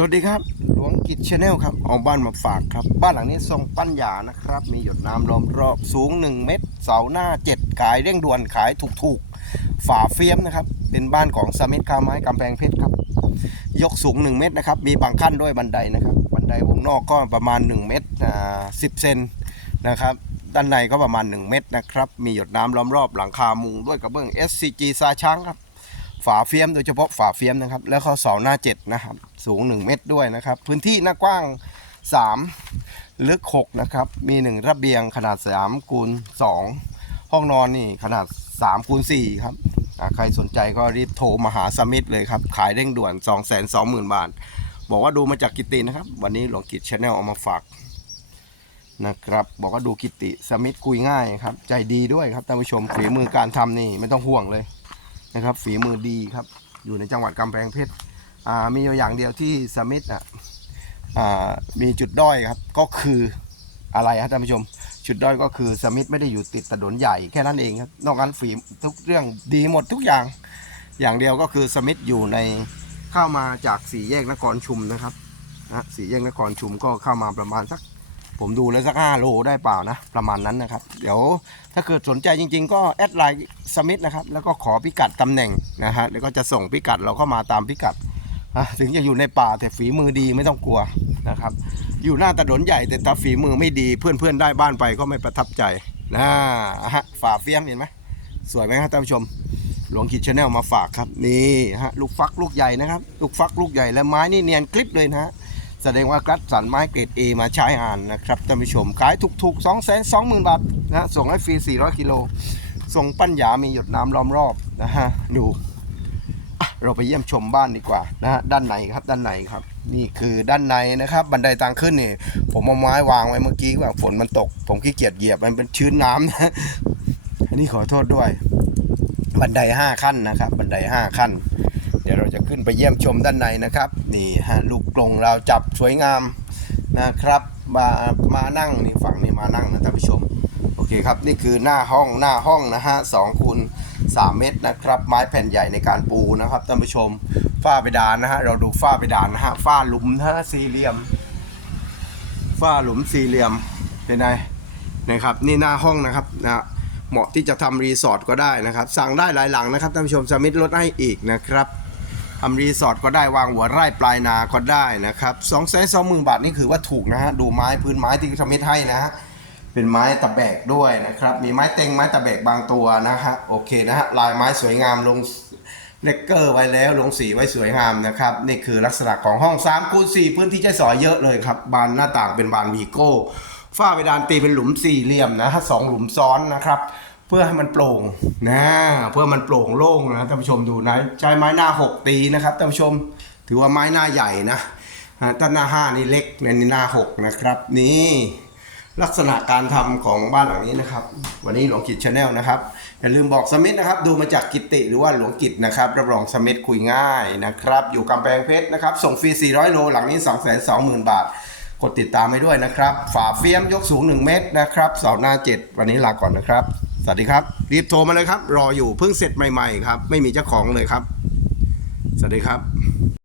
สวัสดีครับ หลวงกิจชาแนลครับ เอาบ้านมาฝากครับ บ้านหลังนี้ทรงปั้นหยานะครับ มีหยดน้ำล้อมรอบสูง 1 เมตร เสาหน้า 7 ขายเร่งด่วนขายถูกๆ ฝาเฟียมนะครับ เป็นบ้านของสมิธคาไม้กำแพงเพชรครับ ยกสูง 1 เมตรนะครับ มีบางขั้นด้วยบันไดนะครับ บันไดวงนอกก็ประมาณ 1 เมตรอ่า10เซนนะครับ ด้านในก็ประมาณ 1 เมตรนะครับ มีหยดน้ำล้อมรอบหลังคามุงด้วยกระเบื้อง SCG ซาช้างครับ ฝาเฟียมโดยเฉพาะฝาเฟียมนะครับ แล้วเขาเสาหน้า 7 นะครับ สูง 1 เมตรด้วยนะครับ พื้นที่หน้ากว้าง 3 ลึก 6 นะครับ มี 1 ระเบียงขนาด3คูณ2ห้องนอนนี่ขนาด3คูณ4ครับใครสนใจก็รีบโทรมาหาสมิธเลยครับ ขายเร่งด่วน 2 2 0 0 0 0 บาท บอกว่าดูมาจากกิตินะครับ วันนี้หลวงกิจชาแนลเอามาฝากนะครับ บอกว่าดูกิตติสมิธคุยง่ายครับ ใจดีด้วยครับท่านผู้ชมฝีมือการทำนี่ไม่ต้องห่วงเลย นะครับ ฝีมือดีครับ อยู่ในจังหวัดกำแพงเพชรอ่ามีอยู่อย่างเดียวที่สมิธอะอ่ามีจุดด้อยครับก็คืออะไรครับท่านผู้ชม จุดด้อยก็คือสมิธไม่ได้อยู่ติดถนนใหญ่แค่นั้นเองครับนอกนั้นฝีทุกเรื่องดีหมดทุกอย่าง อย่างเดียวก็คือสมิธอยู่ในเข้ามาจากสี่แยกนครชุมนะครับนะสี่แยกนครชุมก็เข้ามาประมาณสัก ผมดูแล้วสักห้าโลได้เปล่านะ ประมาณนั้นนะครับ เดี๋ยวถ้าเกิดสนใจจริง ๆ ก็แอดไลน์สมิธนะครับ แล้วก็ขอพิกัดตำแหน่งนะฮะแล้วก็จะส่งพิกัดเราก็มาตามพิกัดถึงจะอยู่ในป่าแต่ฝีมือดีไม่ต้องกลัวนะครับ อยู่หน้าถนนใหญ่แต่ถ้าฝีมือไม่ดีเพื่อนๆได้บ้านไปก็ไม่ประทับใจนะฮะฝ่าเฟี้ยมเห็นไหมสวยไหมครับท่านผู้ชมหลวงคิดชาแนลมาฝากครับนี่ฮะลูกฟักลูกใหญ่นะครับ ลูกฟักลูกใหญ่และไม้นี่เนียนกริบเลยนะฮะ แสดงว่ากัดสันไม้เกรด A มาใช้อ่านนะครับท่านผู้ชม ขายถูกๆ2 2 0 0 0 0 บาทนะส่งให้ฟรี 400 กิโล ส่งปั้นหยามีหยดน้ำล้อมรอบนะฮะดูเราไปเยี่ยมชมบ้านดีกว่านะฮะด้านในครับด้านในครับ นี่คือด้านในนะครับ บันไดทางขึ้นนี่ผมเอาไม้วางไว้เมื่อกี้ว่าฝนมันตก ผมขี้เกียจเหยียบมันเป็นชื้นน้ำนะอันนี้ขอโทษด้วย บันได5ขั้นนะครับ บันได5ขั้น เราจะขึ้นไปเยี่ยมชมด้านในนะครับนี่ฮะลูกกรงเราจับสวยงามนะครับมามานั่งนี่ฝั่งนี้มานั่งนะท่านผู้ชมโอเคครับนี่คือหน้าห้องหน้าห้องนะฮะสองคูณสามเมตรนะครับไม้แผ่นใหญ่ในการปูนะครับท่านผู้ชมฝ้าเพดานนะฮะเราดูฝ้าเพดานนะฮะฝ้าหลุมนะฮะสี่เหลี่ยมฝ้าหลุมสี่เหลี่ยมเป็นไงนะครับนี่หน้าห้องนะครับนะเหมาะที่จะทำรีสอร์ทก็ได้นะครับ สั่งได้หลายหลังนะครับท่านผู้ชมสมิธลดให้อีกนะครับ ทำรีสอร์ทก็ได้วางหัวไร่ปลายนาก็ได้นะครับสองแสนสองหมื่นบาทนี่คือว่าถูกนะฮะดูไม้พื้นไม้ที่สมิธให้นะฮะเป็นไม้ตะแบกด้วยนะครับ มีไม้เต็งไม้ตะแบกบางตัวนะฮะโอเคนะฮะลายไม้สวยงามลงเลกเกอร์ไว้แล้วลงสีไว้สวยงามนะครับ นี่คือลักษณะของห้อง3คูณ4พื้นที่ใช้สอยเยอะเลยครับ บานหน้าต่างเป็นบานวีโก้ฝ้าเพดานตีเป็นหลุมสี่เหลี่ยมนะฮะสองหลุมซ้อนนะครับ เพื่อให้มันโปร่งนะเพื่อมันโปร่งโล่งนะท่านผู้ชมดูนะใช้ไม้หน้า 6 ตีนะครับท่านผู้ชมถือว่าไม้หน้าใหญ่นะฮะถ้าหน้า 5 นี่เล็กในนี่หน้า 6 นะครับนี่ลักษณะการทำของบ้านหลังนี้นะครับ วันนี้หลวงกิจชาแนลนะครับอย่าลืมบอกสมิธนะครับ ดูมาจากกิตติหรือว่าหลวงกิจนะครับรับรองสมิธคุยง่ายนะครับ อยู่กำแพงเพชรนะครับ ส่งฟรี 400 โลหลังนี้ 220,000 บาท กดติดตามไปด้วยนะครับ ฝาเฟียมยกสูง 1 เมตรนะครับเสาหน้า 7 วันนี้ลาก่อนนะครับ วัสดีครับ รีบโทรมาเลยครับ รออยู่เพิ่งเสร็จใหม่ ๆ ครับ ไม่มีเจ้าของเลยครับ สวัสดีครับ